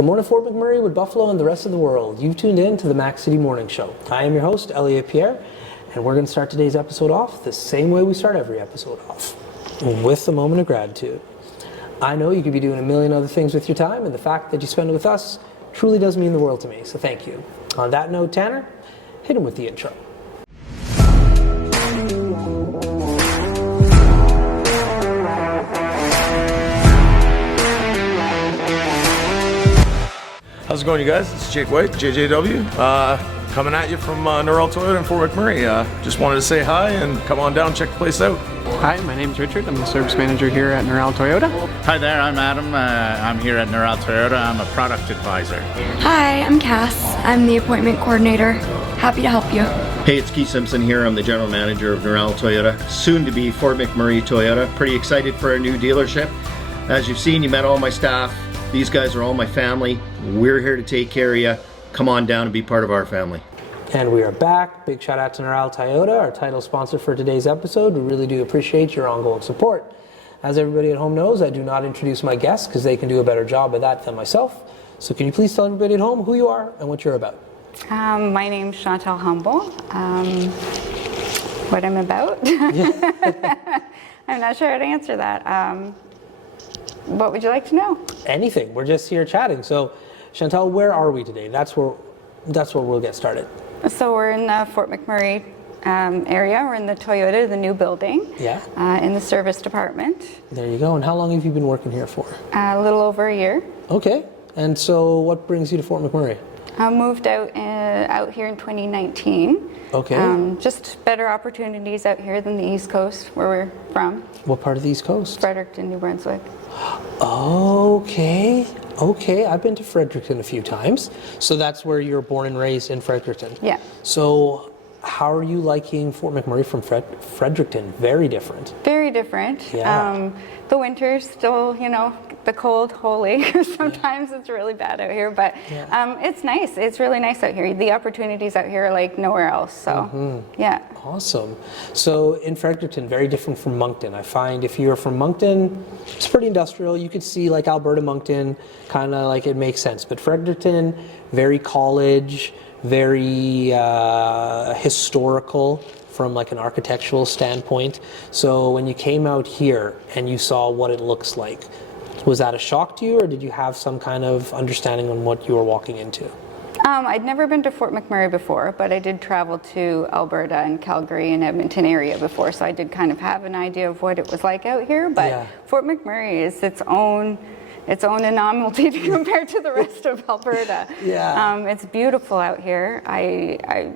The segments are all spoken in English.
Good morning, Fort McMurray, with Buffalo and the rest of the world. You've tuned in to the Mac City Morning Show. I am your host, Elliot Pierre, and we're going to start today's episode off the same way we start every episode off, with a moment of gratitude. I know you could be doing a million other things with your time, and the fact that you spend it with us truly does mean the world to me, so thank you. On that note, Tanner, hit him with the intro. How's it going, you guys? It's Jake White, JJW, coming at you from Chantale Toyota in Fort McMurray. Just wanted to say hi and come on down, check the place out. Hi, my name's Richard. I'm the service manager here at Chantale Toyota. Hi there, I'm Adam. I'm here at Chantale Toyota. I'm a product advisor. Hi, I'm Cass. I'm the appointment coordinator. Happy to help you. Hey, it's Keith Simpson here. I'm the general manager of Chantale Toyota, soon to be Fort McMurray Toyota. Pretty excited for our new dealership. As you've seen, you met all my staff. These guys are all my family. We're here to take care of you. Come on down and be part of our family. And we are back. Big shout out to Chantale Toyota, our title sponsor for today's episode. We really do appreciate your ongoing support. As everybody at home knows, I do not introduce my guests because they can do a better job of that than myself. So can you please tell everybody at home who you are and what you're about? My name's Chantale Humble. What I'm about? I'm not sure how to answer that. What would you like to know? Anything. We're just here chatting. So, Chantale, where are we today? That's where we'll get started. So we're in the Fort McMurray area. We're in the Toyota, the new building. Yeah. In the service department. There you go. And how long have you been working here for? A little over a year. Okay. And so, what brings you to Fort McMurray? I moved out here in 2019. Okay. Just better opportunities out here than the East Coast, where we're from. What part of the East Coast? Fredericton, New Brunswick. Okay. I've been to Fredericton a few times. So that's where you're born and raised, in Fredericton. Yeah. So how are you liking Fort McMurray from Fredericton? Very different. Very different. Yeah. The winter's still, the cold, holy. Sometimes it's really bad out here, but it's nice. It's really nice out here. The opportunities out here are like nowhere else. So, yeah. Awesome. So in Fredericton, very different from Moncton. I find if you're from Moncton, it's pretty industrial. You could see like Alberta, Moncton, kind of like it makes sense. But Fredericton, very college, very historical from like an architectural standpoint. So when you came out here and you saw what it looks like, was that a shock to you, or did you have some kind of understanding on what you were walking into? I'd never been to Fort McMurray before, but I did travel to Alberta and Calgary and Edmonton area before, so I did kind of have an idea of what it was like out here. But Fort McMurray is its own anomaly compared to the rest of Alberta. Yeah. It's beautiful out here. I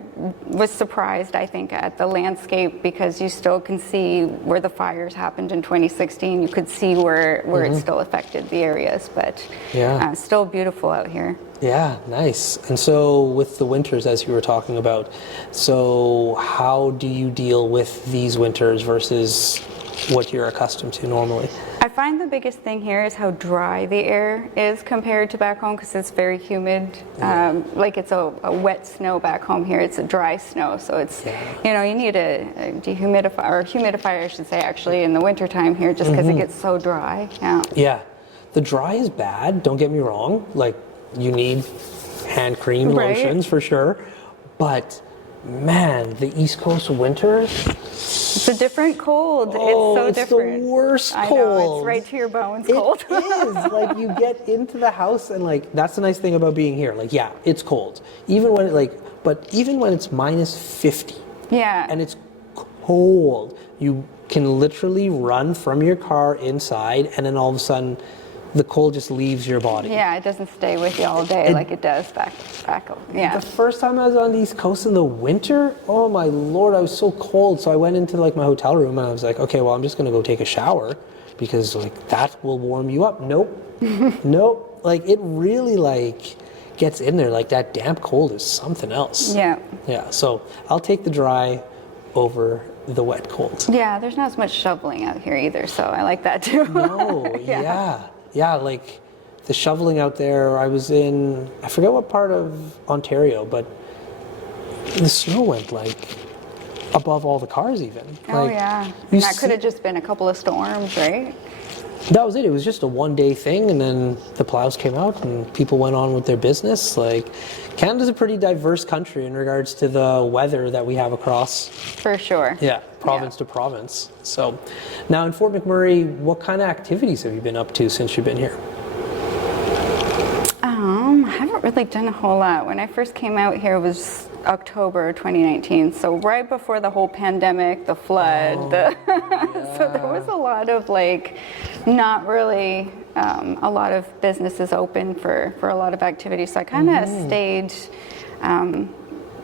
was surprised, I think, at the landscape, because you still can see where the fires happened in 2016. You could see where it still affected the areas, but still beautiful out here. Yeah, nice. And so with the winters, as you were talking about, so how do you deal with these winters versus what you're accustomed to normally? I find the biggest thing here is how dry the air is compared to back home, because it's very humid. Like it's a wet snow back home. Here it's a dry snow, so it's you need a dehumidifier, or humidifier I should say, actually, in the wintertime here, just because it gets so dry. Yeah, the dry is bad, don't get me wrong. Like, you need hand cream, lotions for sure, but man, the East Coast winters, it's a different cold. It's so different. It's the worst cold. I know, it's right to your bones cold. It is. Like, you get into the house and like, that's the nice thing about being here. Like, yeah, it's cold. Even when it's minus 50. Yeah. And it's cold, you can literally run from your car inside, and then all of a sudden the cold just leaves your body. Yeah, it doesn't stay with you all day like it does back. Yeah. The first time I was on the East Coast in the winter, oh my Lord, I was so cold. So I went into like my hotel room and I was like, okay, well, I'm just gonna go take a shower because like that will warm you up. Nope. Nope. Like, it really like gets in there. Like, that damp cold is something else. Yeah. Yeah. So I'll take the dry over the wet cold. Yeah, there's not as much shoveling out here either, so I like that too. No. Yeah, like the shoveling out there, I was in, I forget what part of Ontario, but the snow went like above all the cars even. Oh, yeah. And that could have just been a couple of storms, right? that was it. It was just a one-day thing, and then the plows came out and people went on with their business. Like, Canada's a pretty diverse country in regards to the weather that we have across. For sure. Yeah, province to province. So now in Fort McMurray, what kind of activities have you been up to since you've been here? I haven't really done a whole lot. When I first came out here, it was October 2019, so right before the whole pandemic, the flood, so there was a lot of like, not really a lot of businesses open for a lot of activities. So I kind of stayed,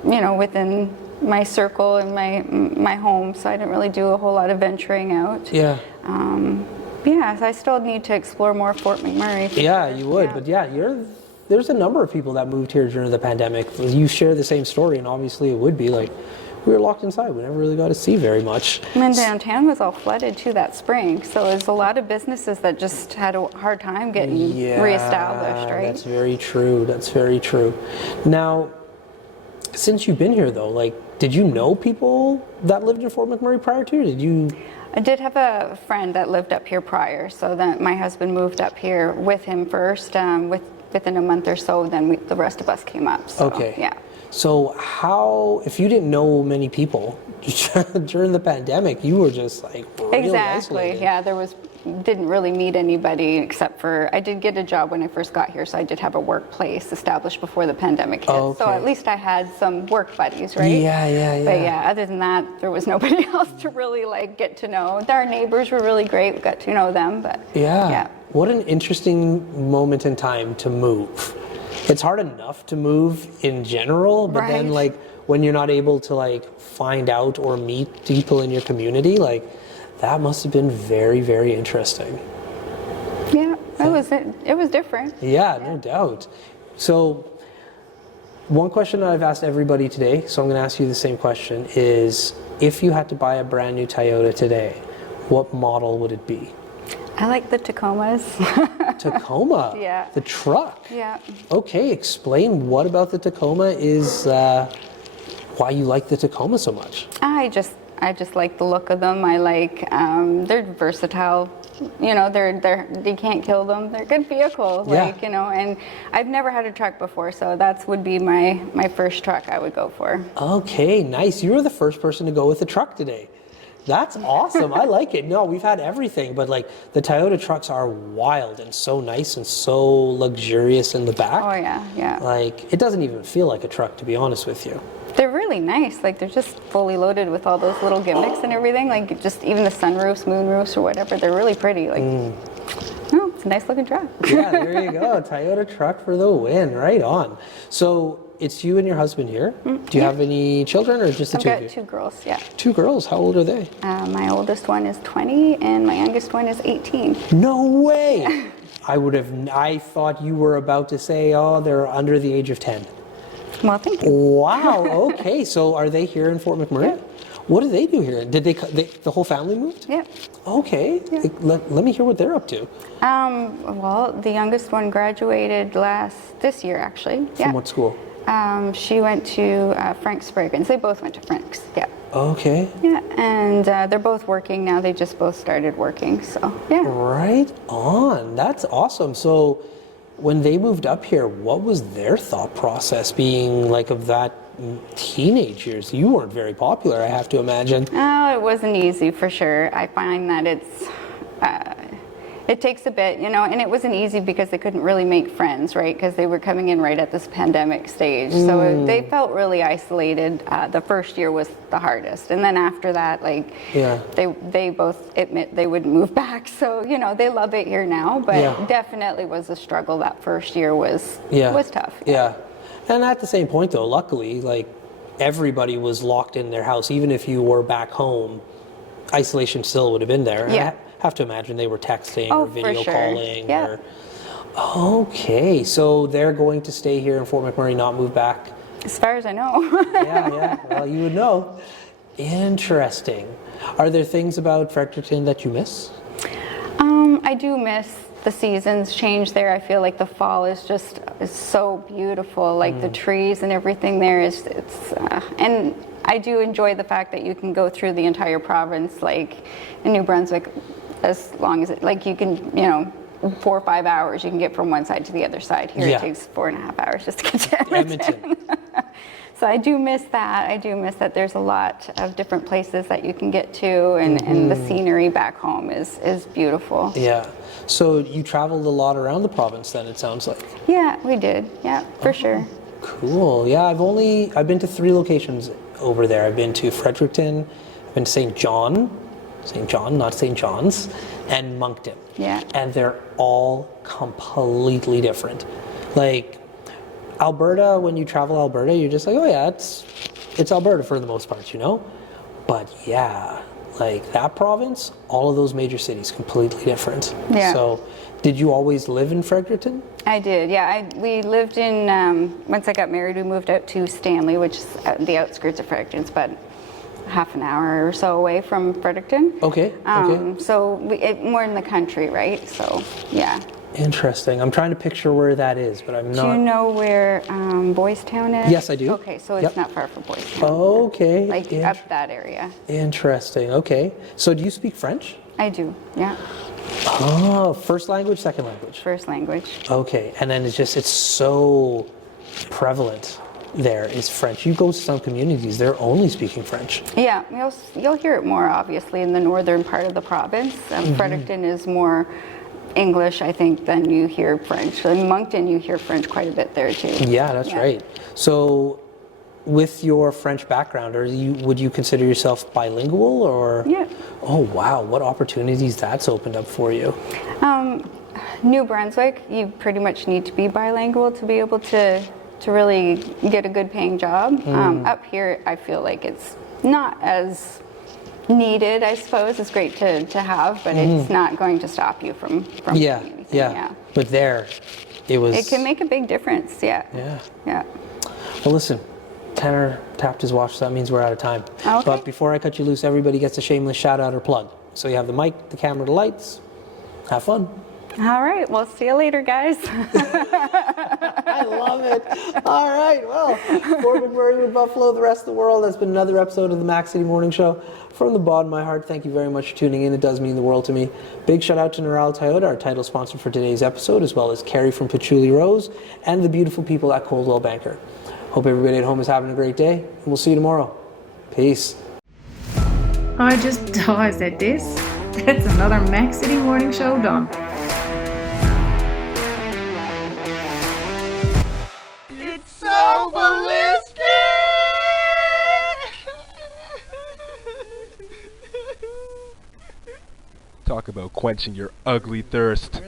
within my circle and my home. So I didn't really do a whole lot of venturing out. Yeah. So I still need to explore more Fort McMurray. Yeah, you would. But there's a number of people that moved here during the pandemic. You share the same story, and obviously it would be like, we were locked inside. We never really got to see very much. And then downtown was all flooded too that spring. So there's a lot of businesses that just had a hard time getting reestablished, right? That's very true. That's very true. Now, since you've been here though, like, did you know people that lived in Fort McMurray prior to? Did you? I did have a friend that lived up here prior, so then my husband moved up here with him first. Within a month or so, then the rest of us came up. So, okay. Yeah. So how, if you didn't know many people during the pandemic, you were just like really isolated. Yeah, didn't really meet anybody except for, I did get a job when I first got here, so I did have a workplace established before the pandemic hit. Okay. So at least I had some work buddies, right? Yeah. But yeah, other than that, there was nobody else to really like get to know. Our neighbors were really great. We got to know them, but yeah. What an interesting moment in time to move. It's hard enough to move in general, but then like when you're not able to like find out or meet people in your community, like that must have been very, very interesting. Yeah, it was different. Yeah, no doubt. So one question that I've asked everybody today, so I'm going to ask you the same question, is if you had to buy a brand new Toyota today, what model would it be? I like the Tacomas. Tacoma? Yeah. The truck? Yeah. Okay, explain what about the Tacoma is why you like the Tacoma so much. I just like the look of them. I like they're versatile. You know, you can't kill them. They're a good vehicle. Like, and I've never had a truck before, so that would be my first truck I would go for. Okay, nice. You were the first person to go with a truck today. That's awesome. I like it. No, we've had everything, but like the Toyota trucks are wild and so nice and so luxurious in the back. Oh yeah. Like it doesn't even feel like a truck, to be honest with you. They're really nice. Like they're just fully loaded with all those little gimmicks and everything. Like just even the sunroofs, moonroofs, or whatever. They're really pretty. Like, oh, it's a nice looking truck. Yeah, there you go. Toyota truck for the win. Right on. So it's you and your husband here. Do you have any children or just the two of you? I've got 2 girls, yeah. 2 girls. How old are they? My oldest one is 20 and my youngest one is 18. No way. I thought you were about to say, oh, they're under the age of 10. Well, thank you. Wow. Okay. So are they here in Fort McMurray? Yeah. What do they do here? Did the whole family moved? Yeah. Okay. Yeah. Let me hear what they're up to. Well, the youngest one graduated this year, actually. From what school? She went to Frank Spriggans. They both went to Frank's, yeah. Okay. Yeah, and they're both working now. They just both started working, so yeah. Right on. That's awesome. So when they moved up here, what was their thought process being like of that teenage years? You weren't very popular, I have to imagine. Oh, it wasn't easy for sure. I find that it takes a bit, and it wasn't easy because they couldn't really make friends, right? Because they were coming in right at this pandemic stage. So they felt really isolated. The first year was the hardest. And then after that, they both admit they wouldn't move back. So, they love it here now, but definitely was a struggle. That first year was tough. Yeah. And at the same point though, luckily, like everybody was locked in their house. Even if you were back home, isolation still would have been there. Yeah. I have to imagine they were texting or video calling. Yeah. Okay, so they're going to stay here in Fort McMurray, not move back? As far as I know. Yeah. Well, you would know. Interesting. Are there things about Fredericton that you miss? I do miss the seasons change there. I feel like the fall is so beautiful. Like the trees and everything there and I do enjoy the fact that you can go through the entire province, like in New Brunswick, as long as like you can, 4 or 5 hours you can get from one side to the other side. Here Yeah. it takes 4.5 hours just to get to Edmonton. So I do miss that. I do miss that there's a lot of different places that you can get to, and the scenery back home is beautiful. Yeah. So you traveled a lot around the province then, it sounds like. Yeah, we did. Yeah, for sure. Cool. Yeah, I've been to 3 locations over there. I've been to Fredericton, I've been to St. John, not St. John's, and Moncton. Yeah. And they're all completely different. Like Alberta, when you travel Alberta, you're just like, oh yeah, it's Alberta for the most part, But yeah, like that province, all of those major cities, completely different. Yeah. So, did you always live in Fredericton? I did, yeah. We lived in, once I got married, we moved out to Stanley, which is at the outskirts of Fredericton. It's about half an hour or so away from Fredericton. Okay. So more in the country, right? So, yeah. Interesting. I'm trying to picture where that is, but I'm not. Do you know where Boys Town is? Yes, I do. Okay, so it's Yep. not far from Boys Town. Okay. Like up that area. Interesting. Okay. So do you speak French? I do, yeah. Oh, first language, second language. First language. Okay. And then it's so prevalent there is French. You go to some communities, they're only speaking French. Yeah, you'll hear it more obviously in the northern part of the province. Fredericton is more English, I think, than you hear French. In Moncton, you hear French quite a bit there too. Yeah, that's right. So, with your French background, would you consider yourself bilingual, or? Yeah. Oh wow, what opportunities that's opened up for you. New Brunswick, you pretty much need to be bilingual to be able to really get a good paying job. Up here, I feel like it's not as needed, I suppose. It's great to have, but it's not going to stop you from doing anything. Yeah. But there, it can make a big difference. Yeah. Yeah. Well, listen, Tanner tapped his watch, so that means we're out of time. Okay. But before I cut you loose, everybody gets a shameless shout out or plug. So you have the mic, the camera, the lights. Have fun. All right. Well, see you later, guys. I love it. All right. Well, Fort McMurray with Buffalo, the rest of the world. That's been another episode of the Mac City Morning Show. From the bottom of my heart, thank you very much for tuning in. It does mean the world to me. Big shout out to Chantale Toyota, our title sponsor for today's episode, as well as Carrie from Patchouli Rose and the beautiful people at Coldwell Banker. Hope everybody at home is having a great day, and we'll see you tomorrow. Peace. I said this. That's another Mac City Morning Show done. So ballistic! Talk about quenching your ugly thirst.